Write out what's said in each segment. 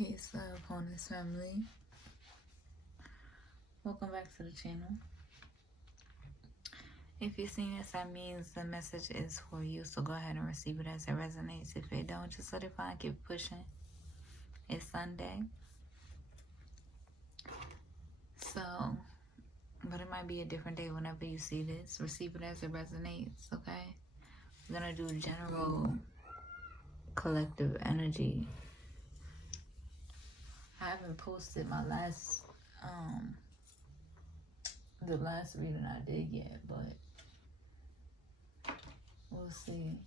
Peace, love, wholeness, family. Welcome back to the channel. If you've seen this, that means the message is for you. So go ahead and receive it as it resonates. If it don't, just let it fly. Keep pushing. It's Sunday. So, but it might be a different day whenever you see this. Receive it as it resonates, okay? We're going to do general collective energy. I haven't posted my last, the last reading I did yet, but we'll see.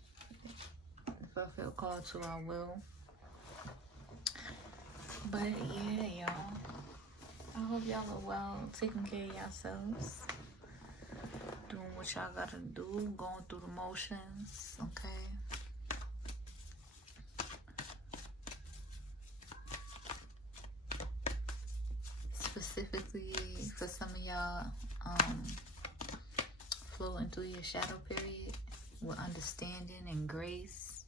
If I feel called to, I will. But yeah, y'all. I hope y'all are well, taking care of yourselves, doing what y'all gotta do, going through the motions, okay? Specifically for some of y'all, flowing through your shadow period with understanding and grace.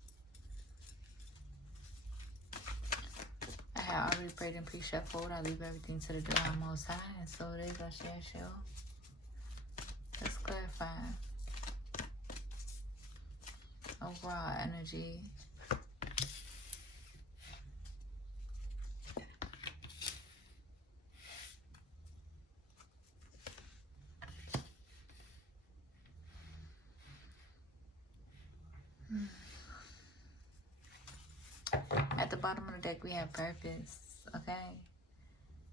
I had already prayed and pre-shuffled. I leave everything to the divine Most High, and so it is. I shall. Let's clarify overall energy. At the bottom of the deck, we have purpose, okay?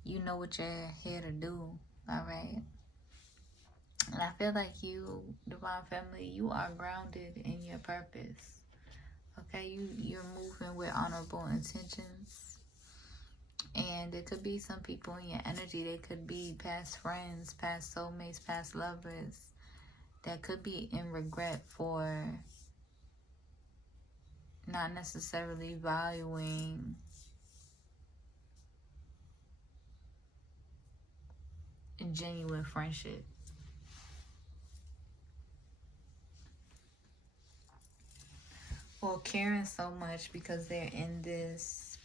You know what you're here to do, all right? And I feel like you, divine family, you are grounded in your purpose, okay? You're moving with honorable intentions. And there could be some people in your energy. They could be past friends, past soulmates, past lovers that could be in regret for not necessarily valuing genuine friendship. Or caring so much because they're in this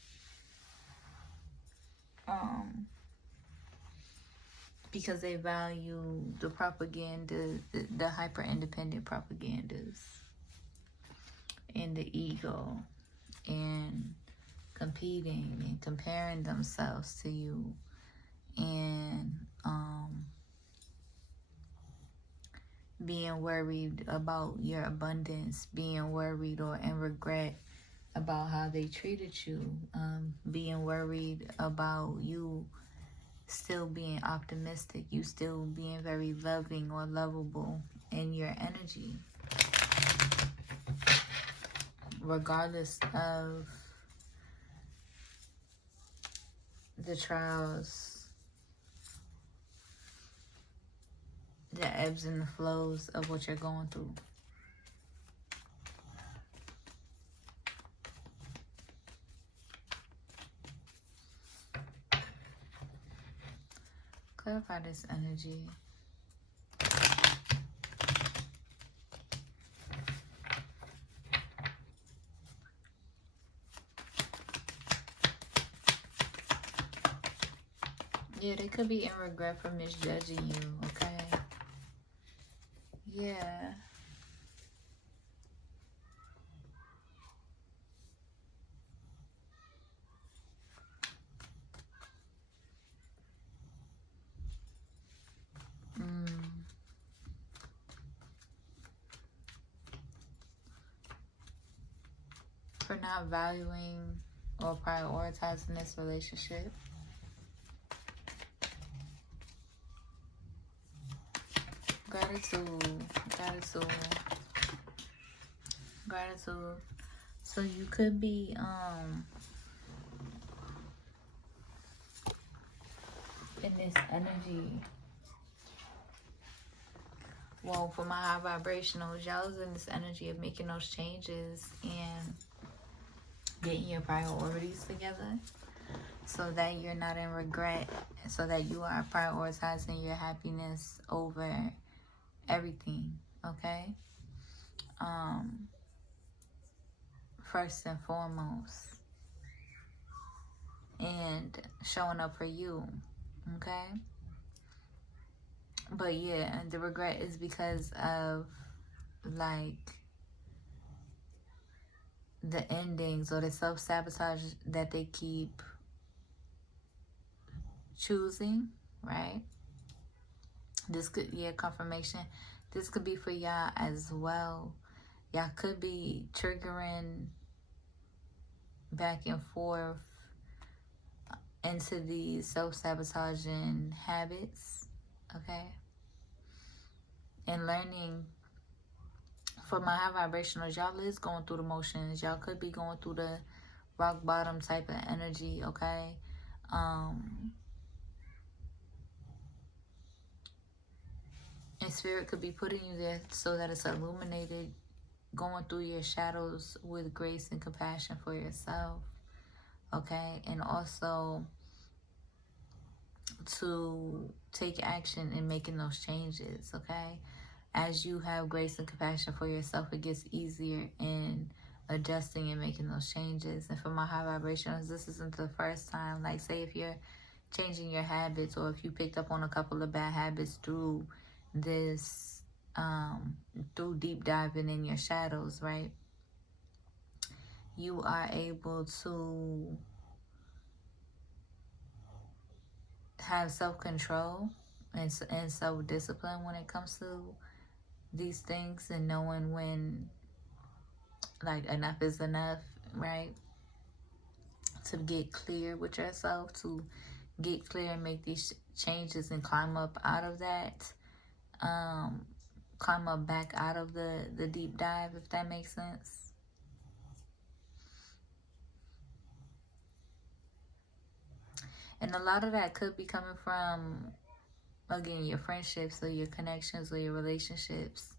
because they value the propaganda, the hyper independent propagandas, and the ego, and competing and comparing themselves to you, and being worried about your abundance, being worried or in regret about how they treated you, being worried about you still being optimistic, you still being very loving or lovable in your energy, regardless of the trials, the ebbs and the flows of what you're going through. Clarify this energy. Yeah, they could be in regret for misjudging you, okay? Yeah. For not valuing or prioritizing this relationship. Gratitude, gratitude, gratitude. So you could be in this energy. Well, for my high vibrationals, y'all is in this energy of making those changes and getting your priorities together so that you're not in regret, so that you are prioritizing your happiness over everything, okay? First and foremost. and showing up for you. Okay? But yeah, the regret is because of like the endings or the self-sabotage that they keep choosing, right? This could, yeah, confirmation. This could be for y'all as well. Y'all could be triggering back and forth into these self-sabotaging habits, okay? And learning, for my high vibrationals, y'all is going through the motions. Y'all could be going through the rock bottom type of energy, okay? And spirit could be putting you there so that it's illuminated, going through your shadows with grace and compassion for yourself, okay? And also to take action in making those changes, okay? As you have grace and compassion for yourself, it gets easier in adjusting and making those changes. And for my high vibrations, this isn't the first time. Like, say if you're changing your habits, or if you picked up on a couple of bad habits through this, through deep diving in your shadows, right? You are able to have self-control and self-discipline when it comes to these things, and knowing when like enough is enough, right? To get clear with yourself, to get clear and make these changes and climb up out of that, climb up back out of the deep dive, if that makes sense. And a lot of that could be coming from, again, your friendships or your connections or your relationships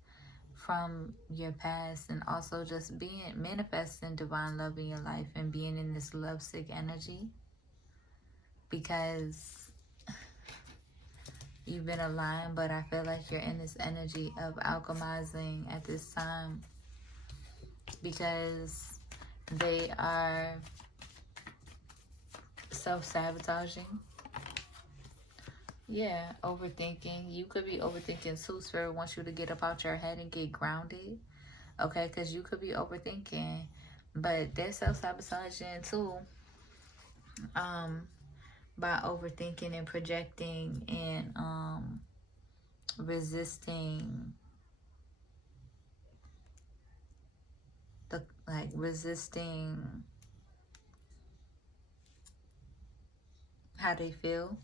from your past, and also just manifesting divine love in your life and being in this lovesick energy, because you've been aligned, but I feel like you're in this energy of alchemizing at this time, because they are self-sabotaging. Yeah, overthinking. You could be overthinking too. Spirit wants you to get up out your head and get grounded, okay? Because you could be overthinking, but they're self-sabotaging too, by overthinking and projecting and resisting resisting how they feel.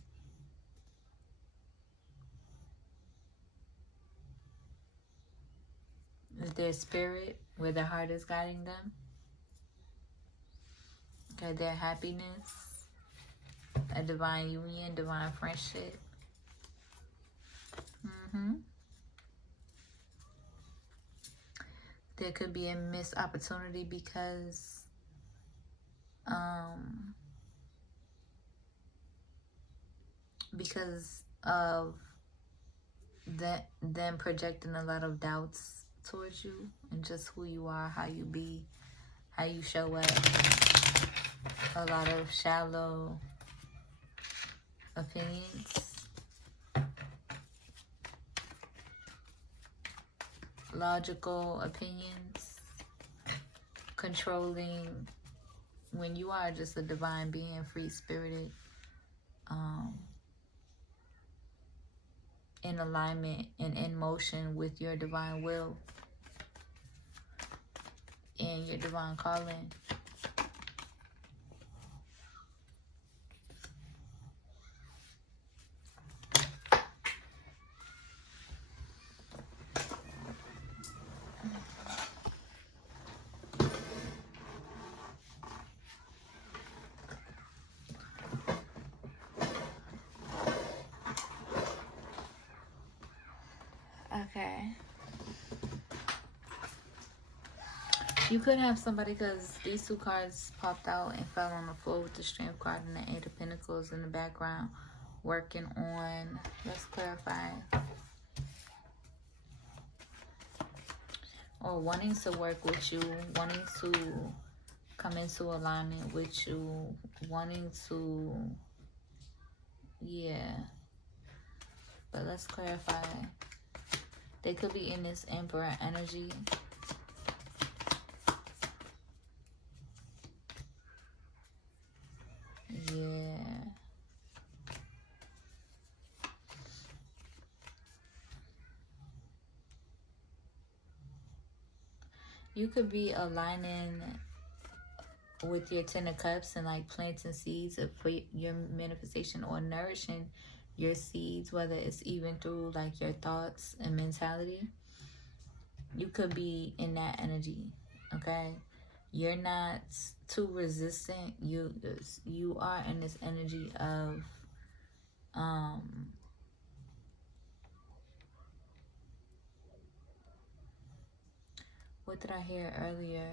Their spirit, where their heart is guiding them. Okay, their happiness, a divine union, divine friendship. There could be a missed opportunity because of them projecting a lot of doubts towards you and just who you are, how you be, how you show up. A lot of shallow opinions, logical opinions, controlling, when you are just a divine being, free-spirited, in alignment and in motion with your divine will and your divine calling. Okay. You could have somebody, because these two cards popped out and fell on the floor with the Strength card and the Eight of Pentacles in the background, working on, let's clarify, or wanting to work with you, wanting to come into alignment with you, wanting to, yeah. But let's clarify. They could be in this Emperor energy. Yeah. You could be aligning with your Ten of Cups and like planting seeds for your manifestation, or nourishing your seeds, whether it's even through like your thoughts and mentality. You could be in that energy, okay? You're not too resistant. You are in this energy of what did I hear earlier?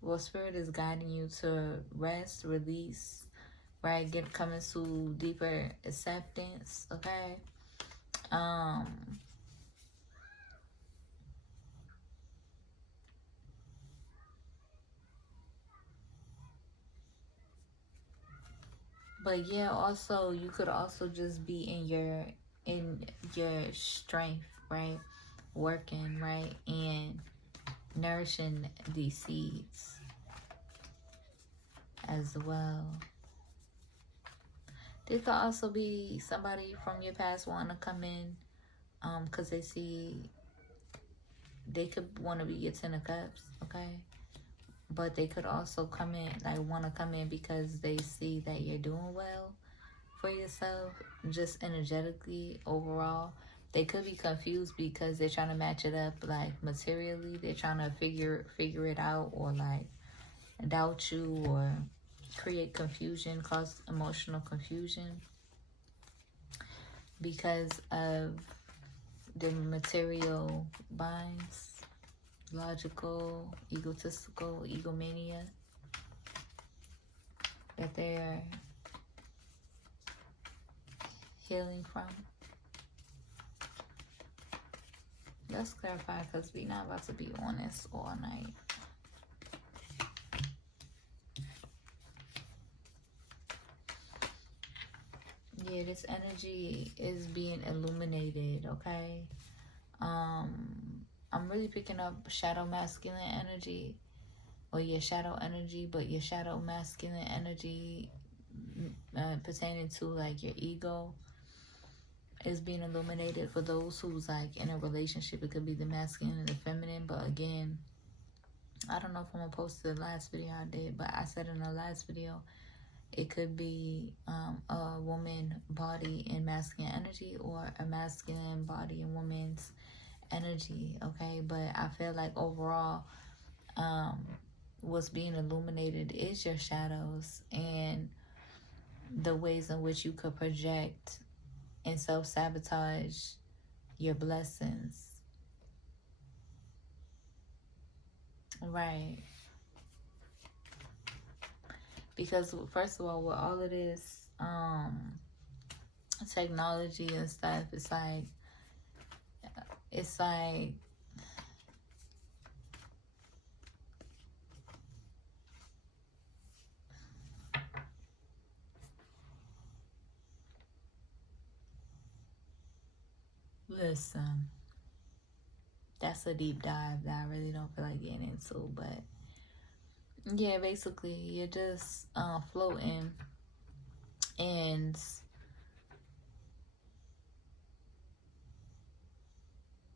Well, Spirit is guiding you to rest, release, right? Coming to deeper acceptance, okay? But yeah, also you could also just be in your strength, right? Working, right? And nourishing these seeds as well. There could also be somebody from your past want to come in because they see they could want to be your Ten of Cups, okay? But they could also come in, like want to come in because they see that you're doing well for yourself, just energetically, overall. They could be confused because they're trying to match it up like materially. They're trying to figure it out, or like doubt you, or create confusion, cause emotional confusion because of the material binds, logical, egotistical, egomania that they're healing from. Let's clarify, because we're not about to be on this all night. Yeah, this energy is being illuminated, okay? I'm really picking up shadow masculine energy, or your shadow energy, but your shadow masculine energy pertaining to like your ego is being illuminated for those who's like in a relationship. It could be the masculine and the feminine, but again, I don't know if I'm gonna post the last video I did, but I said in the last video, it could be a woman body in masculine energy, or a masculine body in woman's energy, okay? But I feel like overall, what's being illuminated is your shadows and the ways in which you could project and self-sabotage your blessings. Right. Because first of all, with all of this technology and stuff, it's like listen, that's a deep dive that I really don't feel like getting into, but yeah, basically you're just floating and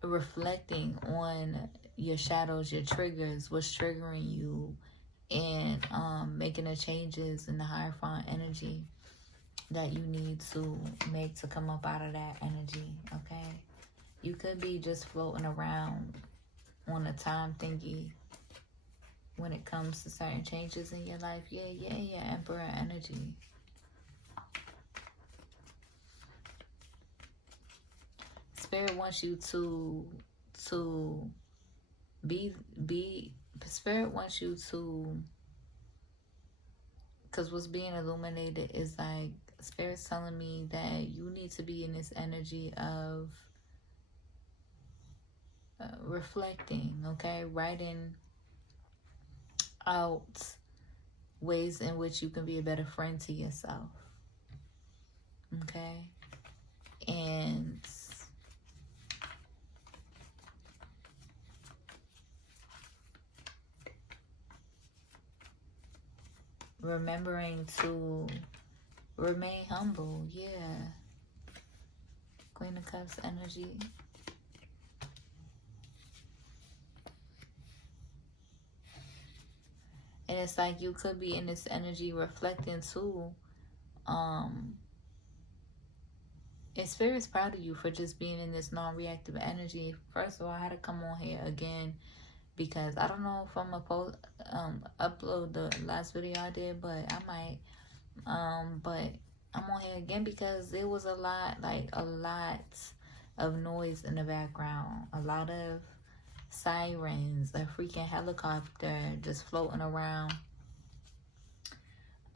reflecting on your shadows, your triggers, what's triggering you, and making the changes in the hierophant energy that you need to make to come up out of that energy, okay? You could be just floating around on a time thingy when it comes to certain changes in your life. Yeah, Emperor energy. Spirit wants you to be Spirit wants you to, because what's being illuminated is like Spirit's telling me that you need to be in this energy of reflecting, okay? Writing out ways in which you can be a better friend to yourself, okay? And remembering to remain humble. Yeah. Queen of Cups energy. And it's like you could be in this energy reflecting too. And Spirit's proud of you for just being in this non-reactive energy. First of all, I had to come on here again because I don't know if I'm gonna upload the last video I did, but I might. But I'm on here again because there was a lot of noise in the background. A lot of sirens, a freaking helicopter just floating around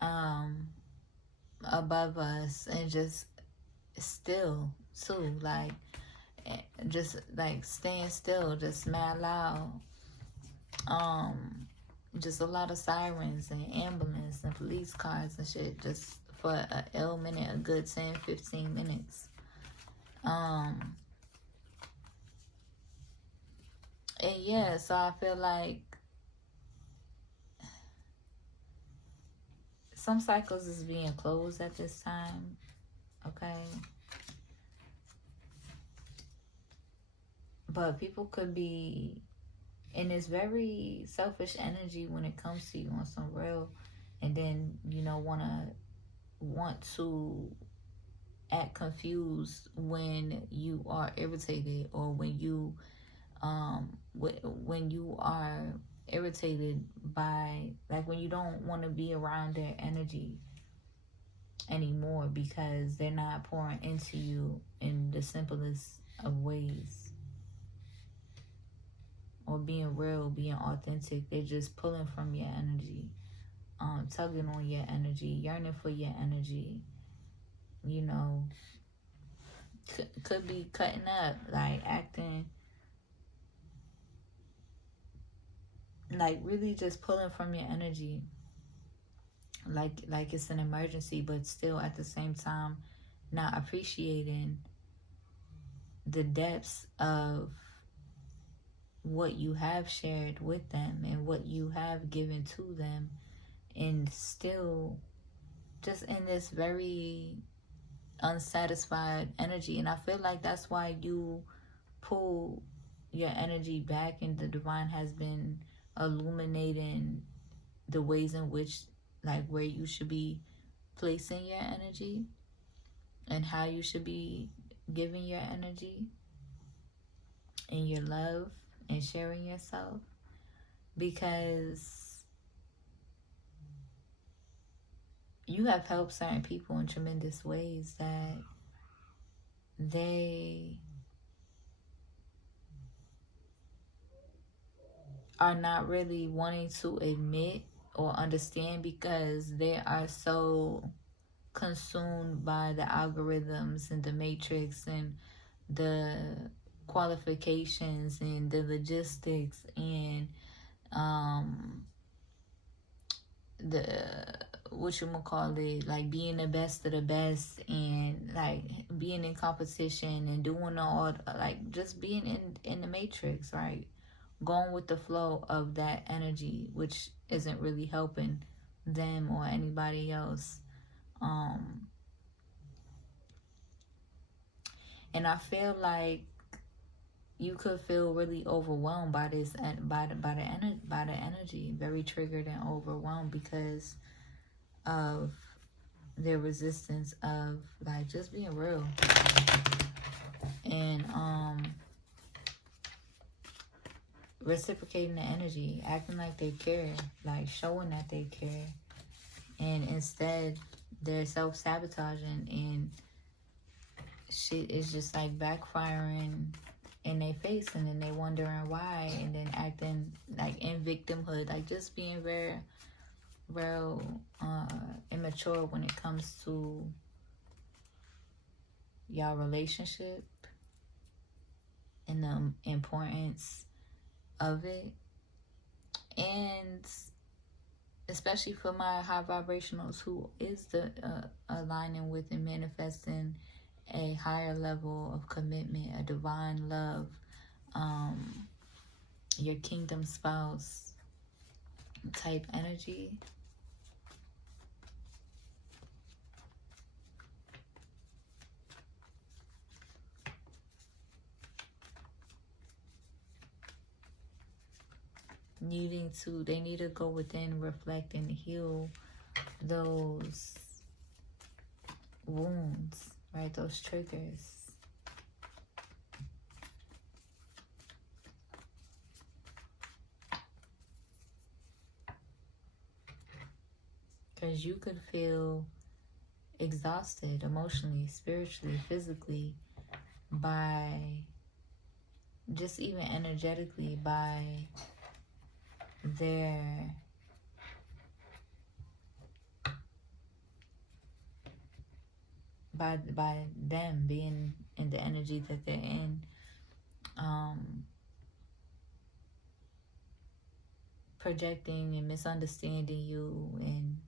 above us, and just still too, like just like staying still, just mad loud. Just a lot of sirens and ambulance and police cars and shit, just for a minute, a good 10-15 minutes. And yeah, so I feel like some cycles is being closed at this time, okay? But people could be in this very selfish energy when it comes to you on some real, and then, you know, want to act confused when you are irritated, or when you are irritated by, like, when you don't want to be around their energy anymore because they're not pouring into you in the simplest of ways, or being real, being authentic. They're just pulling from your energy, tugging on your energy, yearning for your energy, you know. Could be cutting up, like acting like really just pulling from your energy, like it's an emergency, but still at the same time not appreciating the depths of what you have shared with them and what you have given to them, and still just in this very unsatisfied energy. And I feel like that's why you pull your energy back, and the divine has been illuminating the ways in which, like, where you should be placing your energy and how you should be giving your energy and your love and sharing yourself, because you have helped certain people in tremendous ways that they are not really wanting to admit or understand, because they are so consumed by the algorithms and the matrix and the qualifications and the logistics and the like being the best of the best, and like being in competition and doing all, like just being in the matrix, right? Going with the flow of that energy, which isn't really helping them or anybody else. And I feel like you could feel really overwhelmed by this, by the energy, very triggered and overwhelmed because of their resistance of, like, just being real, and reciprocating the energy, acting like they care, like showing that they care, and instead they're self-sabotaging, and shit is just like backfiring in their face, and then they wondering why, and then acting like in victimhood, like just being very real immature when it comes to y'all relationship, and the importance of it. And especially for my high vibrationals who is the aligning with and manifesting a higher level of commitment, a divine love, your kingdom spouse type energy. They need to go within, reflect, and heal those wounds, right? Those triggers. Because you could feel exhausted emotionally, spiritually, physically, by just even energetically by their by them being in the energy that they're in, projecting and misunderstanding you and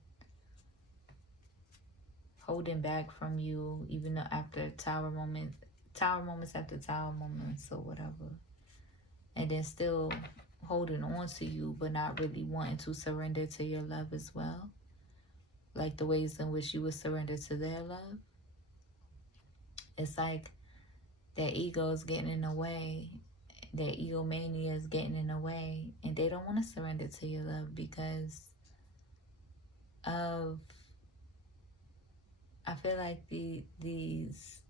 holding back from you, even though after tower moments after tower moments or whatever, and then still holding on to you but not really wanting to surrender to your love as well, like the ways in which you would surrender to their love. It's like their ego is getting in the way, their egomania is getting in the way, and they don't want to surrender to your love because of, I feel like these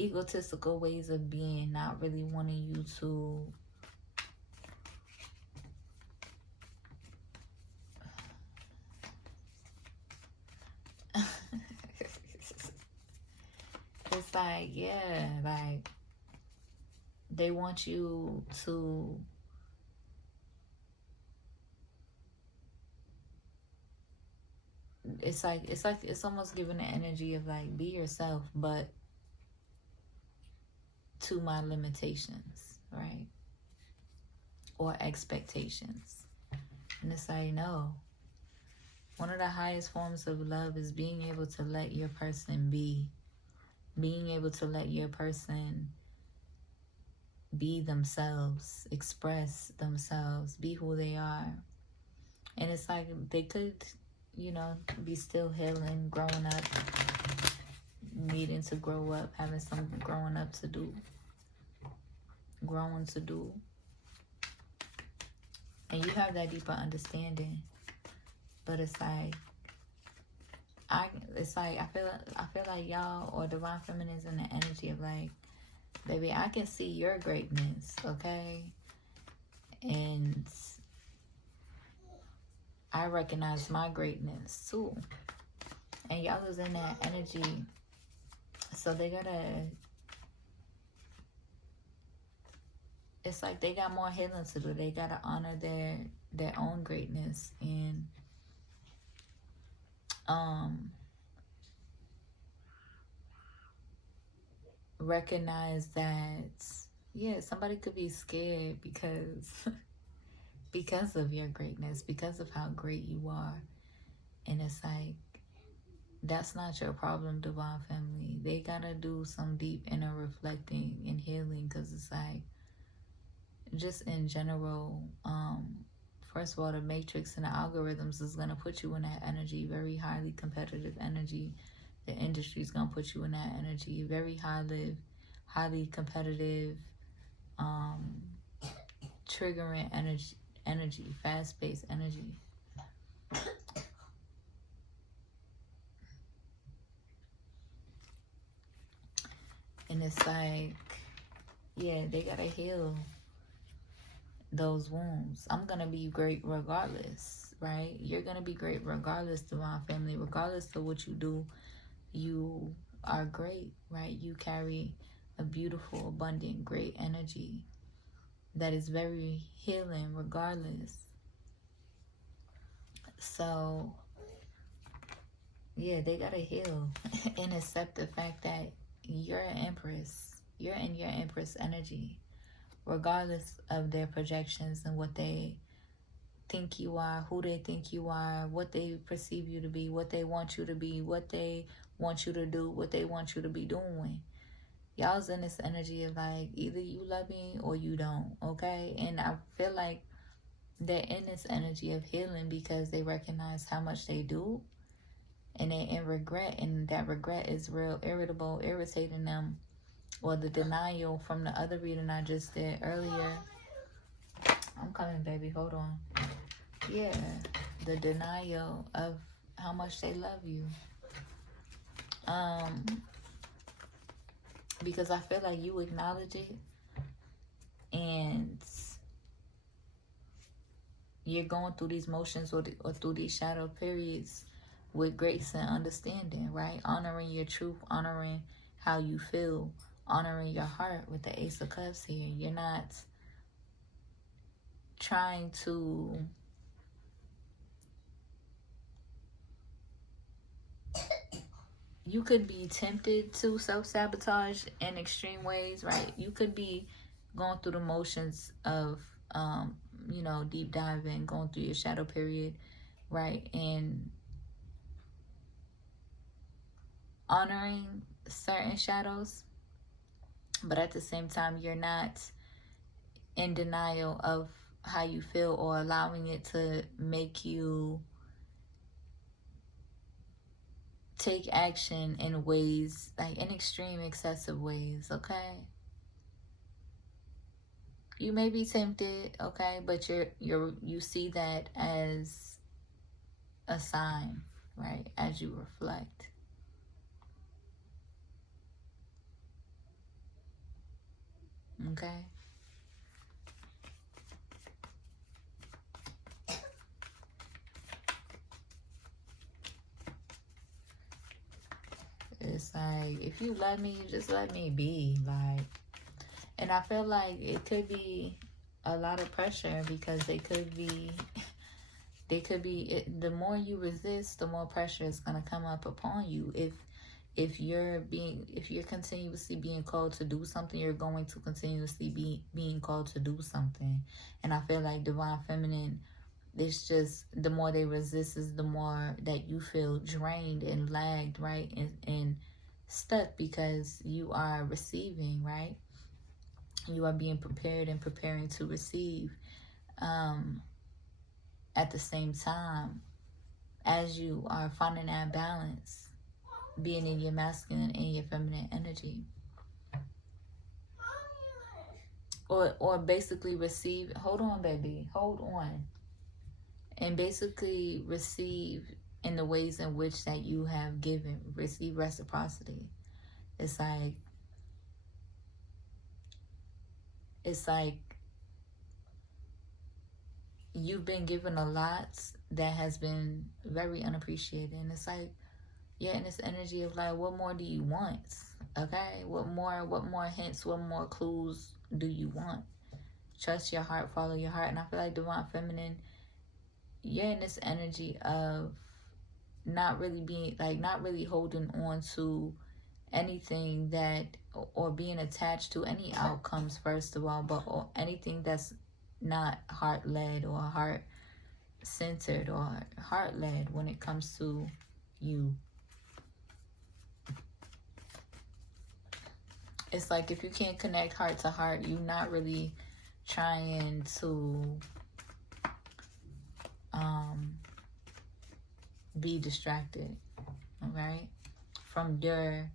egotistical ways of being, not really wanting you to it's like, yeah, like they want you to it's almost giving the energy of like, be yourself, but to my limitations, right? Or expectations. And it's like, no. One of the highest forms of love is being able to let your person be. Being able to let your person be themselves, express themselves, be who they are. And it's like they could, be still healing, growing up, needing to grow up, having some growing to do. And you have that deeper understanding. But it's like, I feel like y'all or divine feminine is in the energy of like, baby, I can see your greatness, okay? And I recognize my greatness too. And y'all is in that energy. So they gotta, it's like they got more healing to do. They gotta honor their own greatness and recognize that, yeah, somebody could be scared because of your greatness, because of how great you are. And it's like, that's not your problem, divine family. They gotta do some deep inner reflecting and healing, because it's like, just in general, first of all, the matrix and the algorithms is gonna put you in that energy, very highly competitive energy. The industry is gonna put you in that energy, very highly competitive, triggering energy, fast-paced energy. And it's like, yeah, they gotta heal those wounds. I'm gonna be great regardless, right? You're gonna be great regardless, divine family. Regardless of what you do, you are great, right? You carry a beautiful, abundant, great energy that is very healing regardless. So, yeah, they gotta heal and accept the fact that, you're an empress. You're in your empress energy, regardless of their projections and what they think you are, who they think you are, what they perceive you to be, what they want you to be, what they want you to do, what they want you to be doing. Y'all's in this energy of like, either you love me or you don't, okay? And I feel like they're in this energy of healing because they recognize how much they do, and they're in regret, and that regret is real irritable, irritating them. Or the denial from the other reading I just did earlier. I'm coming, baby, hold on. Yeah, the denial of how much they love you. Because I feel like you acknowledge it, and you're going through these motions or through these shadow periods with grace and understanding, right? Honoring your truth, honoring how you feel, honoring your heart with the Ace of Cups here. You're not trying to you could be tempted to self-sabotage in extreme ways, right? You could be going through the motions of you know, deep diving, going through your shadow period, right? And honoring certain shadows, but at the same time you're not in denial of how you feel or allowing it to make you take action in ways, like in extreme excessive ways, okay? You may be tempted, okay, but you see that as a sign, right? As you reflect. Okay? It's like, if you love me, you just let me be. Like, and I feel like it could be a lot of pressure because the more you resist, the more pressure is going to come up upon you. If you're continuously being called to do something, you're going to continuously be being called to do something. And I feel like Divine Feminine, it's just, the more they resist is the more that you feel drained and lagged, right? And stuck, because you are receiving, right? You are being prepared and preparing to receive. At the same time, as you are finding that balance, being in your masculine and your feminine energy. Or basically receive, hold on, baby, hold on. And basically receive in the ways in which that you have given, receive reciprocity. It's like you've been given a lot that has been very unappreciated. And it's like, you're in this energy of like, what more do you want? Okay? What more hints, what more clues do you want? Trust your heart, follow your heart. And I feel like Divine Feminine, you're in this energy of not really holding on to anything that, or being attached to any outcomes, first of all, but or anything that's not heart-led or heart-centered or heart-led when it comes to you. It's like, if you can't connect heart to heart, you're not really trying to be distracted, right, from your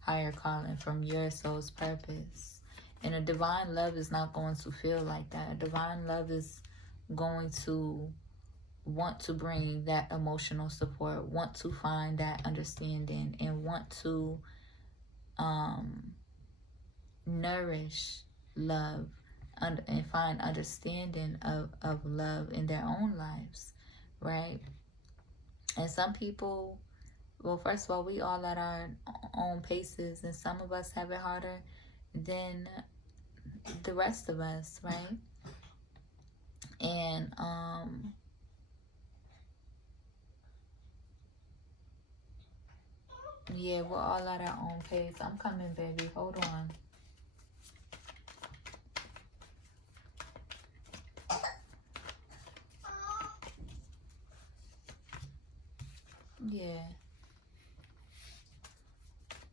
higher calling, from your soul's purpose. And a divine love is not going to feel like that. A divine love is going to want to bring that emotional support, want to find that understanding, and want to nourish love and find understanding of love in their own lives, right? And some people, well, first of all, we all at our own paces, and some of us have it harder than the rest of us, right? And Yeah, we're all at our own pace. I'm coming, baby. Hold on. Yeah.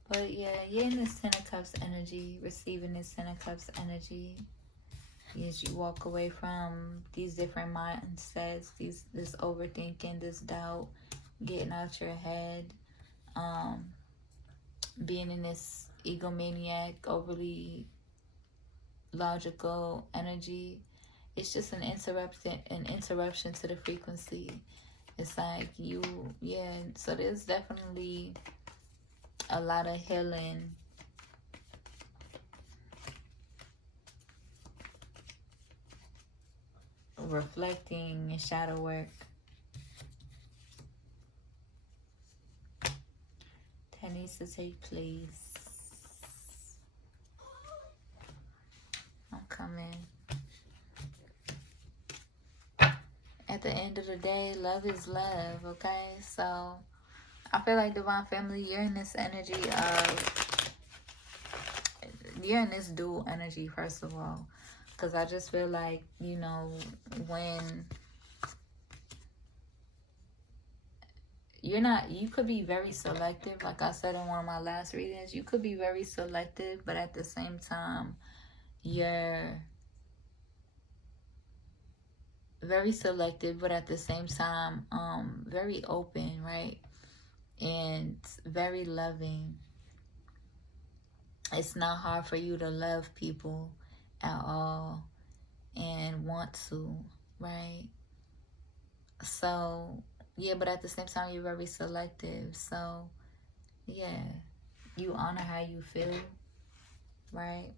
But yeah, you're in this Ten of Cups energy, receiving this Ten of Cups energy. As you walk away from these different mindsets, this overthinking, this doubt, getting out your head, being in this egomaniac, overly logical energy. It's just an interruption to the frequency. It's like yeah. So there's definitely a lot of healing, reflecting, and shadow work that needs to take place. I'm coming. At the end of the day, love is love, okay? So I feel like Divine Family, you're in this energy of, you're in this dual energy, first of all. Because I just feel like, you know, when you could be very selective. Like I said in one of my last readings, you could be very selective, but at the same time, you're very selective, but at the same time, very open, right? And very loving. It's not hard for you to love people at all and want to, right? So yeah, but at the same time, you're very selective. So yeah, you honor how you feel, right?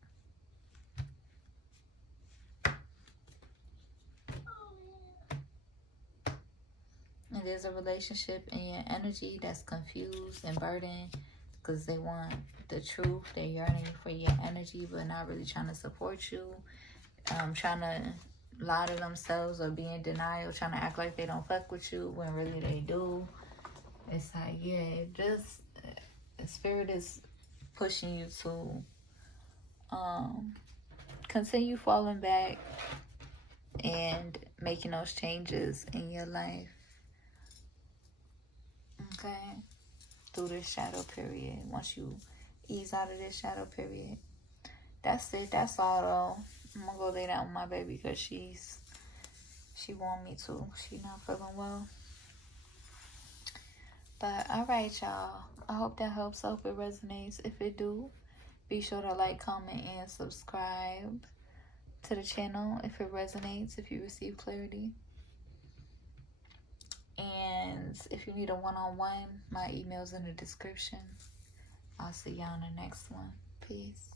And there's a relationship in your energy that's confused and burdened because they want the truth. They're yearning for your energy, but not really trying to support you. Trying to lie to themselves or be in denial, trying to act like they don't fuck with you when really they do. It's like, yeah, just spirit is pushing you to continue falling back and making those changes in your life. Okay? Through this shadow period. Once you ease out of this shadow period. That's it. That's all though. I'm gonna go lay down with my baby because she want me to. She not feeling well. But alright, y'all. I hope that helps. I hope it resonates. If it do, be sure to like, comment, and subscribe to the channel if it resonates, if you receive clarity. And if you need a one-on-one, my email's in the description. I'll see y'all in the next one. Peace.